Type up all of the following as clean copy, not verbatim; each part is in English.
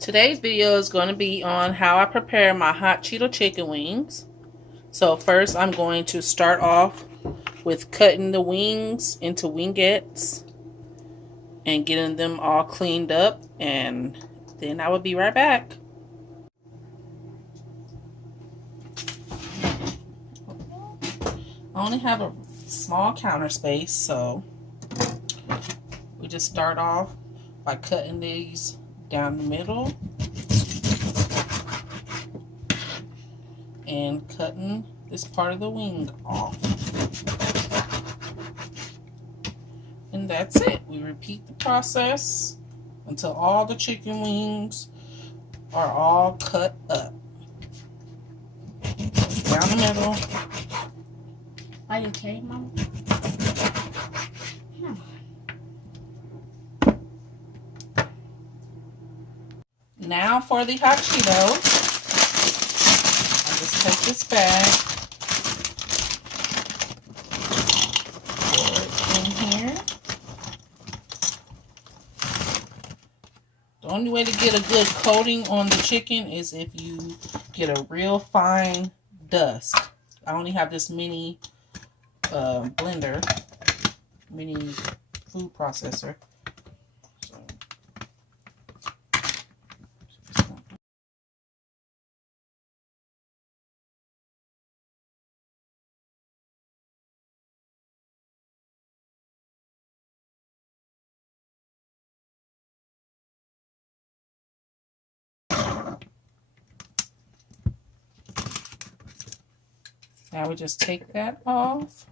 Today's video is going to be on how I prepare my hot Cheeto chicken wings. So first I'm going to start off with cutting the wings into wingettes and getting them all cleaned up, and then I will be right back. I only have a small counter space, so we just start off by cutting these down the middle and cutting this part of the wing off. And that's it. We repeat the process until all the chicken wings are all cut up. Down the middle. Are you okay, Mom? No. Now for the hot Cheetos. I just take this bag, pour it in here. The only way to get a good coating on the chicken is if you get a real fine dust. I only have this mini blender, mini food processor. Now we just take that off.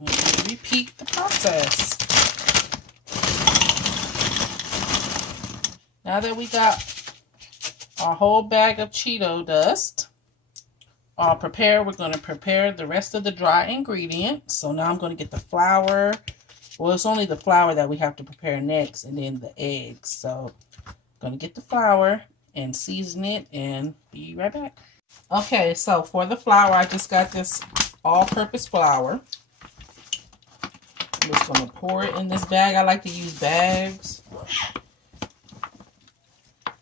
And repeat the process. Now that we got our whole bag of Cheeto dust all prepared, we're going to prepare the rest of the dry ingredients. So now I'm going to get the flour. Well, it's only the flour that we have to prepare next, and then the eggs. So I'm going to get the flour and season it and be right back. Okay, so for the flour, I just got this all-purpose flour. I'm just going to pour it in this bag. I like to use bags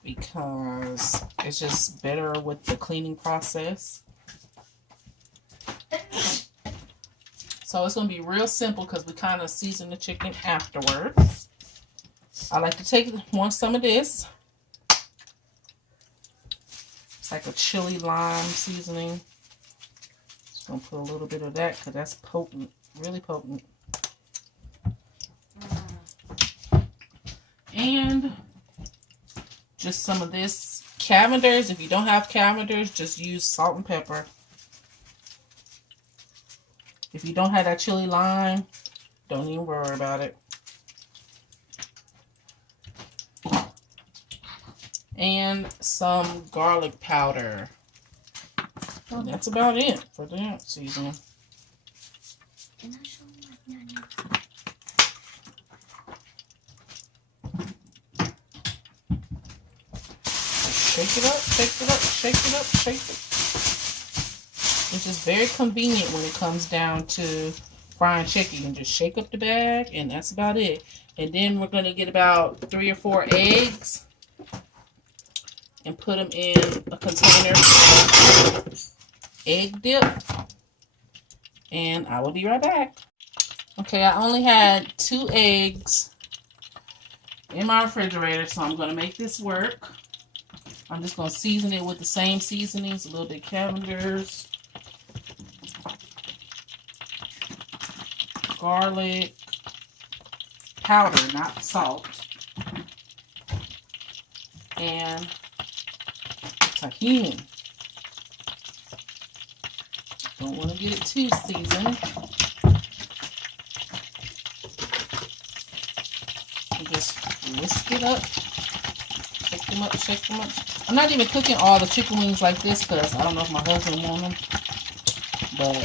because it's just better with the cleaning process. So it's going to be real simple because we kind of season the chicken afterwards. I like to want some of this. It's like a chili lime seasoning. Just going to put a little bit of that because that's potent, really potent. And just some of this Cavender's. If you don't have Cavender's, just use salt and pepper. If you don't have that chili lime, don't even worry about it. And some garlic powder. And that's about it for that seasoning. Shake it up, shake it up, shake it up, shake it. It's just very convenient when it comes down to frying chicken. You can just shake up the bag, and that's about it. And then we're going to get about 3 or 4 eggs and put them in a container for egg dip. And I will be right back. Okay, I only had 2 eggs in my refrigerator, so I'm going to make this work. I'm just going to season it with the same seasonings, a little bit of Cavender's, garlic powder, not salt, and tahini. Don't want to get it too seasoned. And just whisk it up. Shake them up, shake them up. I'm not even cooking all the chicken wings like this because I don't know if my husband wants them. But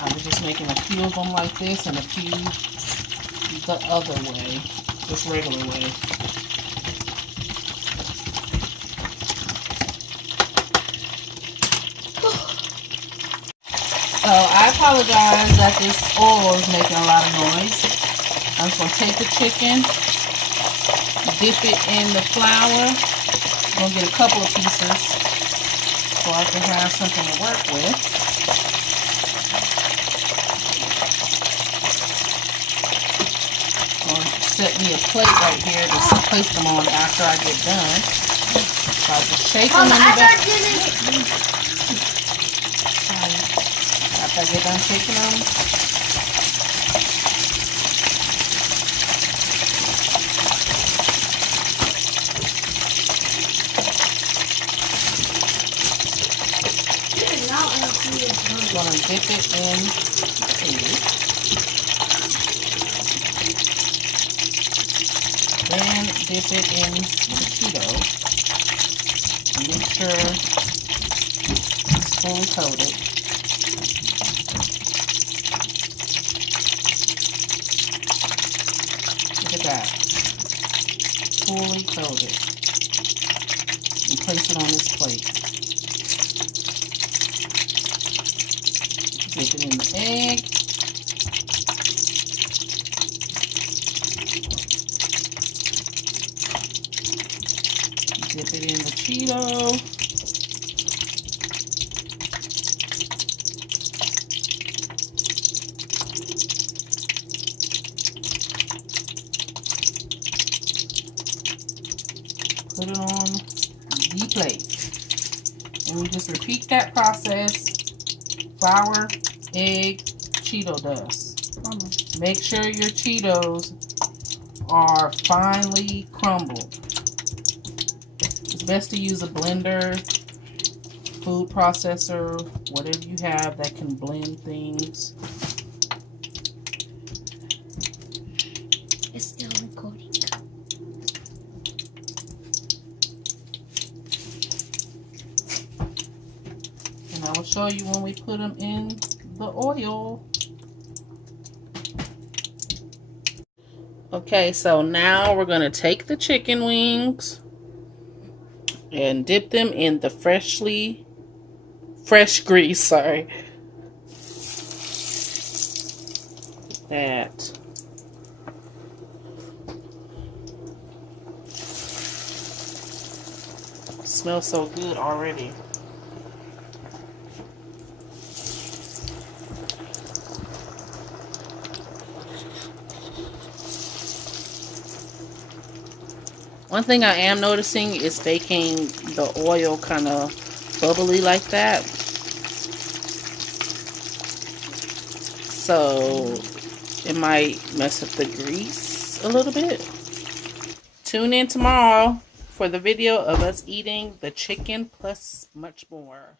I was just making a few of them like this and a few the other way, this regular way. So I apologize that this oil is making a lot of noise. I'm just going to take the chicken, dip it in the flour. I'm going to get a couple of pieces so I can have something to work with. I'm going to set me a plate right here to place them on after I get done. So I just shake them in the back. After I get done shaking them, I'm going to dip it in food. Then dip it in the Cheeto. Make sure it's fully coated. Look at that. Fully coated. And place it on this plate. Dip it in the egg. Dip it in the Cheeto. Put it on the plate. And we just repeat that process. Flour, egg, Cheeto dust. Make sure your Cheetos are finely crumbled. It's best to use a blender, food processor, whatever you have that can blend things. It's still recording. And I will show you when we put them in the oil. Okay, so now we're going to take the chicken wings and dip them in the fresh grease, sorry. That. Smells so good already. One thing I am noticing is making the oil kind of bubbly like that. So it might mess up the grease a little bit. Tune in tomorrow for the video of us eating the chicken plus much more.